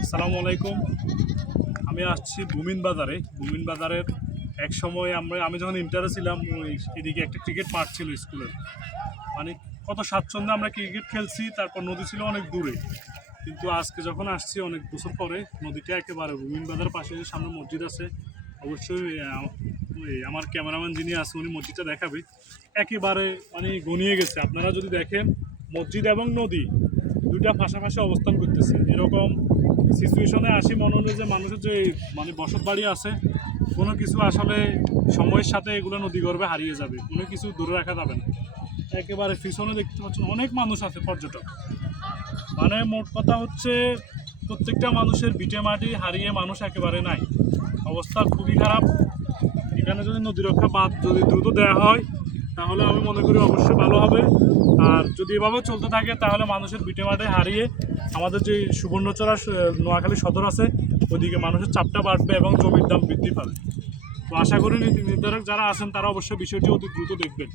আসসালামু আলাইকুম। আমি আসছি বুমিন বাজারে। বুমিন বাজারের এক সময় আমি যখন ইন্টারে ছিলাম, এদিকে একটা ক্রিকেট মাঠ ছিল স্কুলের। মানে কত স্বাচ্ছন্দ্যে আমরা ক্রিকেট খেলছি, তারপর নদী ছিল অনেক দূরে। কিন্তু আজকে যখন আসছি অনেক বছর পরে, নদীটা একেবারে বুমিন বাজারের পাশে যে সামনে মসজিদ আছে, অবশ্যই আমার ক্যামেরাম্যান যিনি আছে উনি মসজিদটা দেখাবে। একেবারে মানে ঘনিয়ে গেছে। আপনারা যদি দেখেন, মসজিদ এবং নদী দুইটা পাশাপাশি অবস্থান করতেছে। এরকম সিচুয়েশনে আসি মনে হলো যে মানুষের যে মানে বসত বাড়ি আছে, কোনো কিছু আসলে সময়ের সাথে এগুলো নদীগর্ভে হারিয়ে যাবে, কোনো কিছু ধরে রাখা যাবে না। একেবারে পিছনে দেখতে পাচ্ছেন অনেক মানুষ আছে, পর্যটক। মানে মোট কথা হচ্ছে প্রত্যেকটা মানুষের ভিটে মাটি হারিয়ে মানুষ একেবারে নাই, অবস্থা খুবই খারাপ। এখানে যদি নদী রক্ষা বাঁধ যদি দ্রুত দেওয়া হয় তাহলে আমি মনে করি অবশ্যই ভালো হবে। আর যদি এভাবে চলতে থাকে তাহলে মানুষের ভিটেমাটি হারিয়ে আমাদের যে সুবর্ণচর নোয়াখালী সদর আছে ওদিকে মানুষের চাপটা বাড়বে এবং জমির দাম বৃদ্ধি পাবে। তো আশা করি নীতি নির্ধারক যারা আছেন তারা অবশ্যই বিষয়টি অতি দ্রুত দেখবেন।